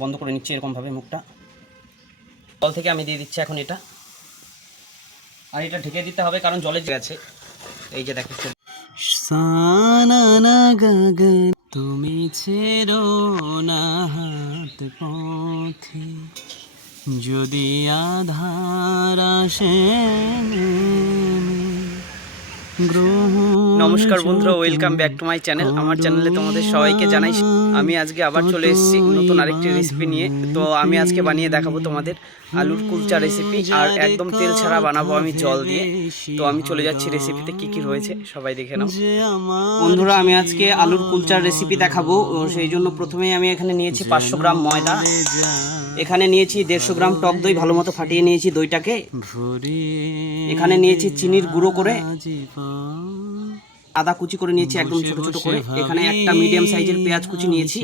বন্ধ করে নিচ্ছি এরকমভাবে মুখটা। জল থেকে আমি দিয়ে দিচ্ছি এখন এটা, আর এটা ঢেকে দিতে হবে কারণ জলে গেছে। এই যে দেখো তুমি ছেড়ো না হাত পথে, যদি আধার আসে। নমস্কার বন্ধুরা, welcome back to my channel. আমার চ্যানেলে তোমাদের সবাইকে জানাই। আমি আজকে আবার চলে এসেছি নতুন আরেকটি রেসিপি নিয়ে। তো আমি আজকে বানিয়ে দেখাবো তোমাদের আলুর কুলচা রেসিপি, আর একদম তেল ছাড়া বানাবো আমি জল দিয়ে। তো আমি চলে যাচ্ছি রেসিপিতে কি কি রয়েছে সবাই দেখে নাও। বন্ধুরা, আমি আজকে আলুর কুলচার রেসিপি দেখাবো, সেই জন্য প্রথমেই আমি এখানে নিয়েছি 500 গ্রাম ময়দা, এখানে নিয়েছি 150 গ্রাম টক দই, ভালো মতো ফাটিয়ে নিয়েছি দইটাকে। এখানে নিয়েছি চিনির গুঁড়ো করে, আদা কুচি করে নিয়েছি একদম ছোট ছোট করে। এখানে একটা মিডিয়াম সাইজের পেঁয়াজ কুচি নিয়েছি।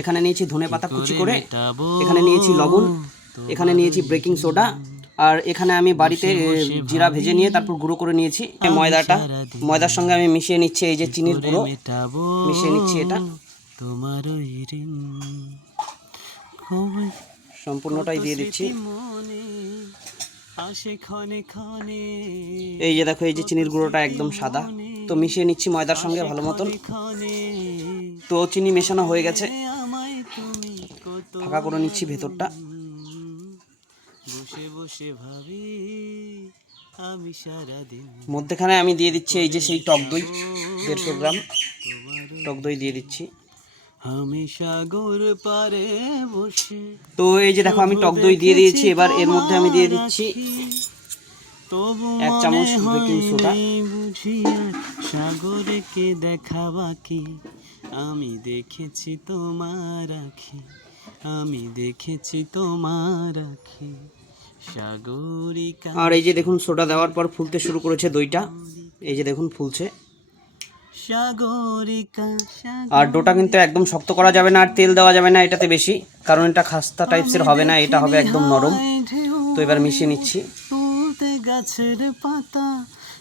এখানে নিয়েছি ধনেপাতা কুচি করে। এখানে নিয়েছি লবণ, এখানে নিয়েছি বেকিং সোডা, আর এখানে আমি বাড়িতে জিরা ভেজে নিয়ে তারপর গুঁড়ো করে নিয়েছি। ময়দার সঙ্গে আমি মিশিয়ে নিচ্ছি এই যে চিনির গুঁড়ো, মিশিয়ে নিচ্ছি এটা সম্পূর্ণটাই দিয়ে দিচ্ছি। এই যে দেখো, এই যে চিনির গুঁড়োটা একদম সাদা, তো মিশিয়ে নিচ্ছি ময়দার সঙ্গে ভালো মতন। তো চিনি মেশানো হয়ে গেছে, ফাঁকা করে নিচ্ছি ভেতরটা। মধ্যেখানে আমি দিয়ে দিচ্ছি এই যে সেই টক দই, 150 গ্রাম টক দই দিয়ে দিচ্ছি। তো এই যে দেখো, আমি টক দই দিয়ে দিয়েছি। এবার এর মধ্যে আমি দিয়ে দিচ্ছি 1 চামচ বেকিং সোডা। সাগরকে দেখাবা কি আমি দেখেছি তোমার আঁখি, আমি দেখেছি তোমার আঁখি সাগরিকা। আর এই যে দেখুন, সোডা দেওয়ার পর ফুলতে শুরু করেছে দইটা, এই যে দেখুন ফুলছে। আর ডোটা কিন্তু একদম শক্ত করা যাবে না, আর তেল দেওয়া যাবে না এটাতে বেশি, কারণ এটা খাস্তা টাইপসের হবে না, এটা হবে একদম নরম। তো এবার মিশিয়ে নিচ্ছি। গাছের পাতা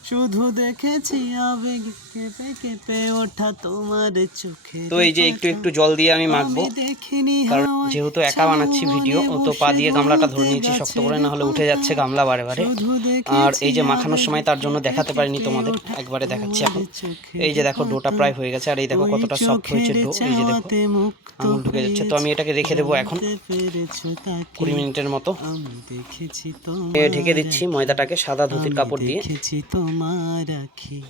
শুধু দেখেছি আবেগ কেঁপে কেঁপে ওঠা তোমার চোখে। তো এই যে একটু একটু জল দিয়ে আমি মাখবো, কারণ যেহেতু একা বানাচ্ছি ভিডিও, তো পা দিয়ে গামলাটা ধরে নিয়েছি শক্ত করে, না হলে উঠে যাচ্ছে গামলা বারে বারে। আর এই যে মাখানোর সময় তার জন্য দেখাতে পারিনি তোমাদের, একবারে দেখাচ্ছি এখন। এই যে দেখো, ডোটা প্রায় হয়ে গেছে, আর এই দেখো কতটা সফট হয়েছে ডো, এই যে দেখো আঙুল ঢুকে যাচ্ছে। তো আমি এটাকে রেখে দেবো এখন 20 মিনিটের মতো। ঢেকে দিচ্ছি ময়দাটাকে সাদা ধুতির কাপড় দিয়ে। তোমার আঁখি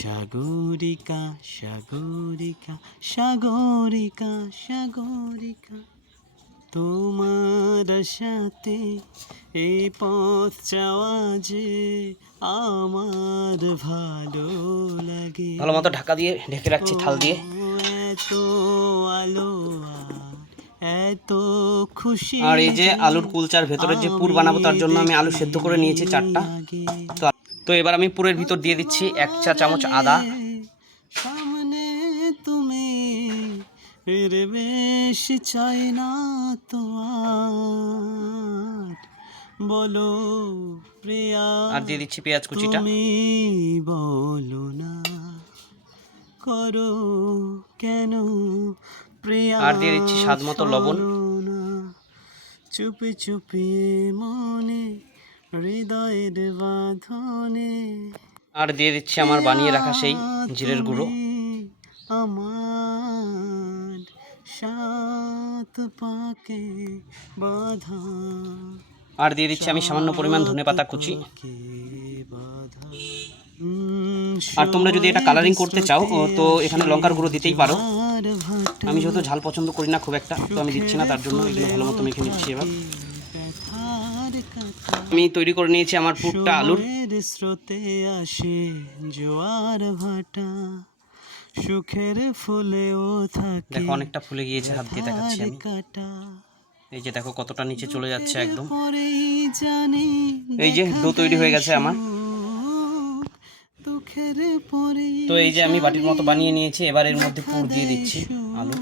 সাগরিকা সাগরিকা সাগরিকা সাগরিকা, তোমার সাথে এই পথ চাওয়া যে আমার ভালো লাগে। ভালো মতো ঢাকা দিয়ে ঢেকে রাখছি থাল দিয়ে। এত আলো এত খুশি। আর এই যে আলুর কুলচার ভেতরে যে পুর বানাবো, তার জন্য আমি আলু সেদ্ধ করে নিয়েছি 4টা। তো এবার আমি পুরের ভিতর দিয়ে দিচ্ছি 1 চা চামচ আদা। সামনে তুমি বেশি চাই না তো বলো প্রিয়া। আর দিয়ে দিচ্ছি পেঁয়াজ কুচিটা। তুমি বলো না করো কেন প্রিয়া। আর দিয়ে দিচ্ছি স্বাদ মতো লবণ। চুপি চুপি মনে হৃদয়ের বাঁধনে। আর দিয়ে দিচ্ছি আমার বানিয়ে রাখা সেই জিরের গুঁড়ো। আমার সাত পাকে বাঁধা। আর দিয়ে দিচ্ছি আমি সামান্য পরিমাণ ধনেপাতা কুচি। আর তোমরা যদি এটা কালারিং করতে চাও তো এখানে লঙ্কার গুঁড়ো দিতেই পারো। আমি যেহেতু ঝাল পছন্দ করি না খুব একটা, তো আমি দিচ্ছি না, তার জন্য এগুলো ভালো মতো মেখে নিচ্ছি। এবার আমি তৈরি করে নিয়েছি আমার পুরটা আলুর। স্রোতে আসে জোয়ার ভাটা, সুখের ফুলেও থাকে। দেখো অনেকটা ফুলে গিয়েছে, হাত দিয়ে দেখাচ্ছি আমি। এই যে দেখো কতটা নিচে চলে যাচ্ছে একদম। এই যে ডো তৈরি হয়ে গেছে আমার। তো এই যে আমি বাটির মতো বানিয়ে নিয়েছি, এবার এর মধ্যে পুর দিয়ে দিচ্ছি আলু।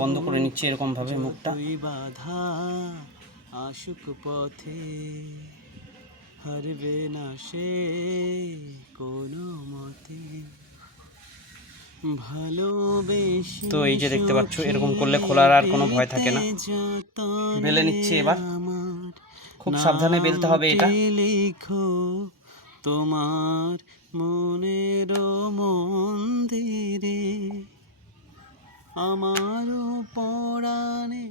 বন্ধ করে নিচ্ছি এরকম ভাবে মুখটা। আশুক পথে হারবে না সে কোনো মতে। ভালোবেসে তো এই যে দেখতে পাচ্ছ, এরকম করলে খোলার আর কোনো ভয় থাকে না। বেলে নিচ্ছি এবার, খুব সাবধানে বেলতে হবে এটা। লিখো তোমার মনের মন্দিরে আমারও পরাণে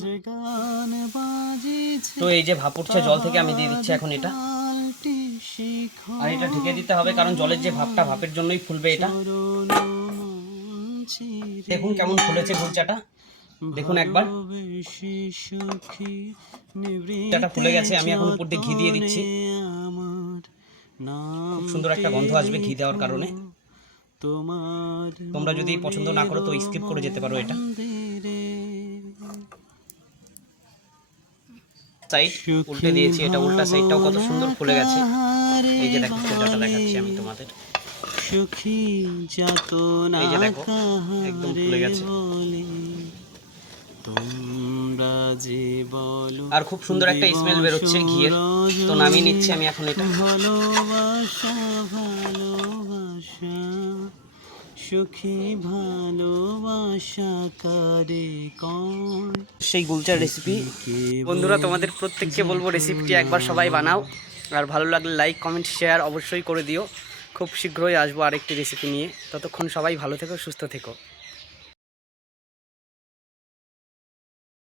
যে গান বাজেছে। তো এই যে ভাপ উঠছে জল থেকে, আমি দিয়ে দিচ্ছি এখন এটা। তালটি শিখো আর এটা ঢেকে দিতে হবে, কারণ জলের যে ভাপটা, ভাপের জন্যই ফুলবে এটা। দেখুন কেমন ফুলেছে গুলচাটা, দেখুন একবার। এটা ফুলে গেছে, আমি এখন উপর দিয়ে ঘি দিয়ে দিচ্ছি। খুব সুন্দর একটা গন্ধ আসবে ঘি দেওয়ার কারণে। তোমরা যদি পছন্দ না করো তো স্কিপ করে যেতে পারো এটা। সাইড উল্টে দিয়েছি, এটা উল্টা সাইডটাও কত সুন্দর ফুলে গেছে। এই যে দেখো সোজাটা দেখাচ্ছি আমি তোমাদের, সুখী যত না এই যে দেখো একদম ফুলে গেছে। তোমরা যে বলো আর খুব সুন্দর একটা স্মেল বেরোচ্ছে ঘিয়ের। তো নামিয়ে নিচ্ছি আমি এখন এটা। ভালোবাসা ভালোবাসা সুখী ভালোবাসা কারে কয়। সেই গুলচার রেসিপি বন্ধুরা, তোমাদের প্রত্যেককে বলবো রেসিপিটি একবার সবাই বানাও। আর ভালো লাগলে লাইক কমেন্ট শেয়ার অবশ্যই করে দিও। খুব শীঘ্রই আসবো আরেকটি রেসিপি নিয়ে। ততক্ষণ সবাই ভালো থেকো, সুস্থ থেকো।